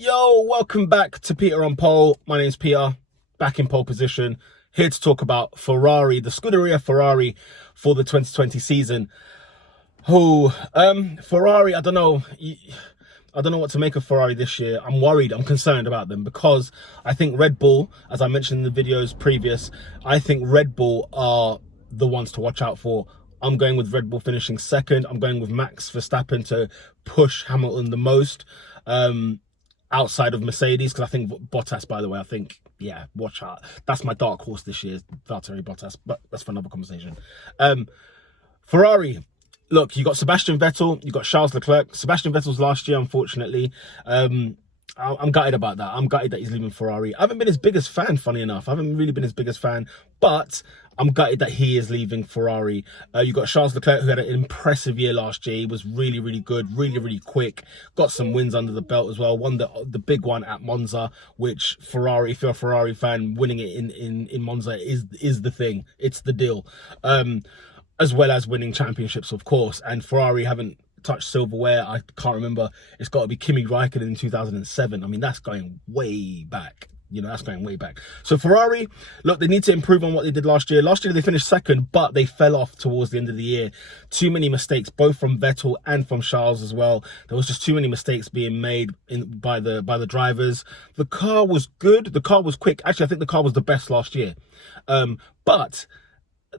Yo, welcome back to Peter on Pole. My name's Peter, back in pole position, here to talk about Ferrari, the Scuderia Ferrari for the 2020 season. Ferrari, I don't know. I don't know what to make of Ferrari this year. I'm worried, I'm concerned about them because I think Red Bull, as I mentioned in the videos previous, I think Red Bull are the ones to watch out for. I'm going with Red Bull finishing second. I'm going with Max Verstappen to push Hamilton the most. Outside of Mercedes, because I think Bottas, by the way, yeah, watch out. That's my dark horse this year, Valtteri Bottas, but that's for another conversation. Ferrari, look, you got Sebastian Vettel, you got Charles Leclerc. Sebastian Vettel's last year, unfortunately. I'm gutted about that. I'm gutted that he's leaving Ferrari. I haven't been his biggest fan, funny enough. I haven't really been his biggest fan, but I'm gutted that he is leaving Ferrari. You got Charles Leclerc, who had an impressive year last year. He was really, really good, really, really quick. Got some wins under the belt as well. Won the big one at Monza, which Ferrari, if you're a Ferrari fan, winning it in Monza is the thing. It's the deal. As well as winning championships, of course. And Ferrari haven't touched silverware. I can't remember. It's got to be Kimi Raikkonen in 2007. I mean, that's going way back. You know, that's going way back. So Ferrari, look, they need to improve on what they did last year. Last year they finished second, but they fell off towards the end of the year. Too many mistakes, both from Vettel and from Charles as well. There was just too many mistakes being made by the drivers. The car was good. The car was quick. Actually, I think the car was the best last year. But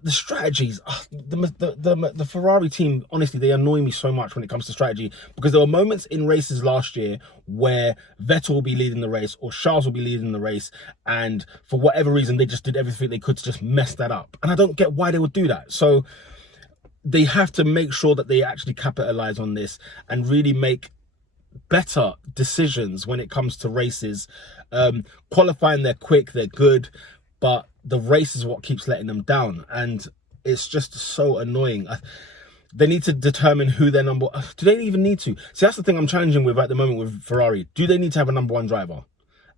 the strategies, the Ferrari team, honestly, they annoy me so much when it comes to strategy, because there were moments in races last year where Vettel will be leading the race or Charles will be leading the race, and for whatever reason they just did everything they could to just mess that up, and I don't get why they would do that. So they have to make sure that they actually capitalize on this and really make better decisions when it comes to races. Qualifying, they're quick, they're good, but the race is what keeps letting them down, and it's just so annoying. They need to determine who their number... Do they even need to? See, that's the thing I'm challenging with at the moment with Ferrari. Do they need to have a number one driver?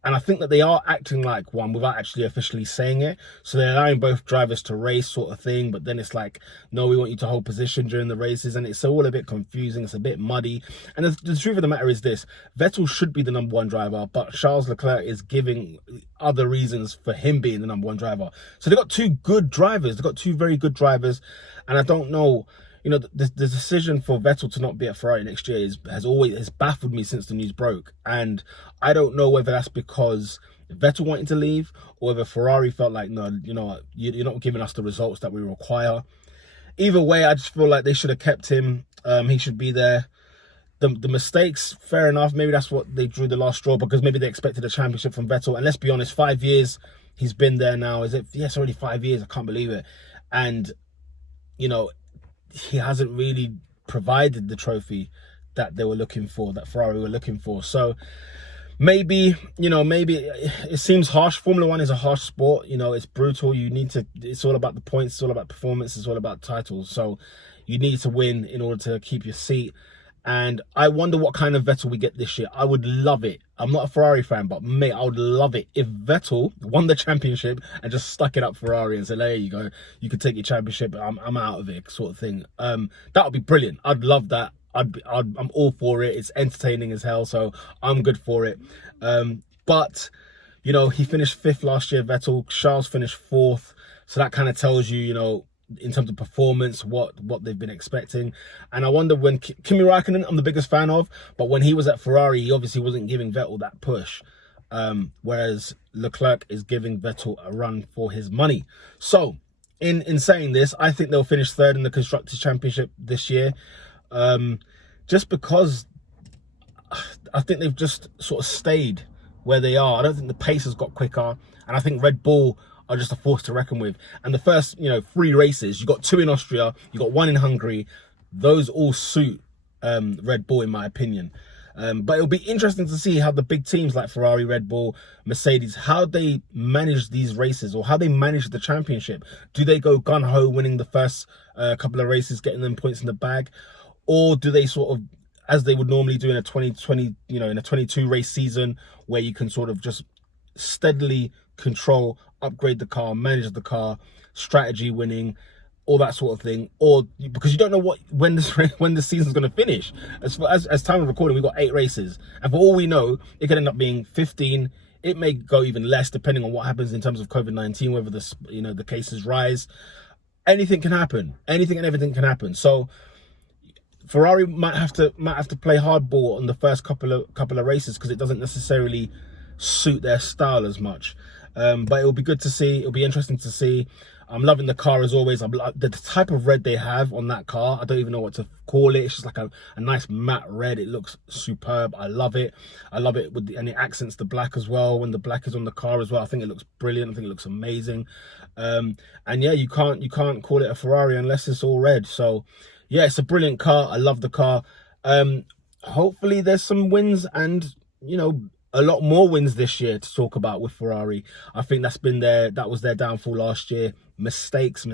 And I think that they are acting like one without actually officially saying it. So they're allowing both drivers to race, sort of thing. But then it's like, no, we want you to hold position during the races. And it's all a bit confusing. It's a bit muddy. And the truth of the matter is this. Vettel should be the number one driver, but Charles Leclerc is giving other reasons for him being the number one driver. So they've got two good drivers. They've got two very good drivers. And I don't know... You know, the decision for Vettel to not be at Ferrari next year has baffled me since the news broke. And I don't know whether that's because Vettel wanted to leave or whether Ferrari felt like, no, you know what, you're not giving us the results that we require. Either way, I just feel like they should have kept him. He should be there. The mistakes, fair enough. Maybe that's what they drew the last straw, because maybe they expected a championship from Vettel. And let's be honest, 5 years he's been there now. Is it? Yes, already 5 years. I can't believe it. And, you know, he hasn't really provided the trophy that they were looking for, that Ferrari were looking for. So maybe, you know, maybe it seems harsh. Formula One is a harsh sport. You know, it's brutal. It's all about the points. It's all about performance. It's all about titles. So you need to win in order to keep your seat. And I wonder what kind of Vettel we get this year. I would love it. I'm not a Ferrari fan, but mate, I would love it if Vettel won the championship and just stuck it up Ferrari and said, there you go, you can take your championship, I'm out of it, sort of thing. That would be brilliant. I'd love that. I'm all for it. It's entertaining as hell, so I'm good for it. But you know, he finished fifth last year, Vettel. Charles finished fourth, so that kind of tells you, you know, in terms of performance, what they've been expecting. And I wonder when Kimi Raikkonen, I'm the biggest fan of, but when he was at Ferrari, he obviously wasn't giving Vettel that push. Whereas Leclerc is giving Vettel a run for his money. So, in saying this, I think they'll finish third in the Constructors' Championship this year. Just because I think they've just sort of stayed where they are. I don't think the pace has got quicker. And I think Red Bull are just a force to reckon with. And the first, you know, 3 races, you got 2 in Austria, you got 1 in Hungary. Those all suit Red Bull, in my opinion. But it'll be interesting to see how the big teams like Ferrari, Red Bull, Mercedes, how they manage these races, or how they manage the championship. Do they go gun-ho, winning the first couple of races, getting them points in the bag? Or do they sort of, as they would normally do in a 2020, you know, in a 22 race season, where you can sort of just steadily control, upgrade the car, manage the car, strategy winning, all that sort of thing, or because you don't know when this when the season's going to finish. As time of recording, we've got 8 races, and for all we know, it could end up being 15. It may go even less depending on what happens in terms of COVID-19, whether the cases rise. Anything can happen. Anything and everything can happen. So Ferrari might have to play hardball on the first couple of races, because it doesn't necessarily suit their style as much. But it'll be good to see. It'll be interesting to see. I'm loving the car as always. I'm like the type of red they have on that car. I don't even know what to call it. It's just like a nice matte red. It looks superb. I love it. I love it and it accents the black as well. When the black is on the car as well, I think it looks brilliant. I think it looks amazing. And yeah, you can't call it a Ferrari unless it's all red. So yeah, it's a brilliant car. I love the car. Hopefully there's some wins and, a lot more wins this year to talk about with Ferrari. I think that was their downfall last year. Mistakes,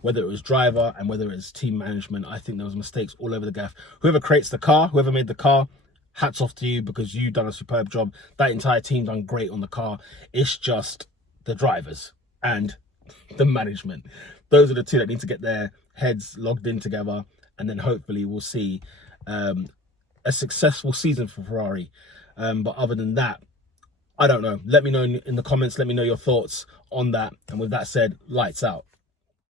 whether it was driver and whether it was team management. I think there was mistakes all over the gaff. Whoever creates the car, whoever made the car, hats off to you, because you've done a superb job. That entire team done great on the car. It's just the drivers and the management. Those are the two that need to get their heads logged in together, and then hopefully we'll see a successful season for Ferrari. But other than that, I don't know. Let me know in the comments. Let me know your thoughts on that. And with that said, lights out.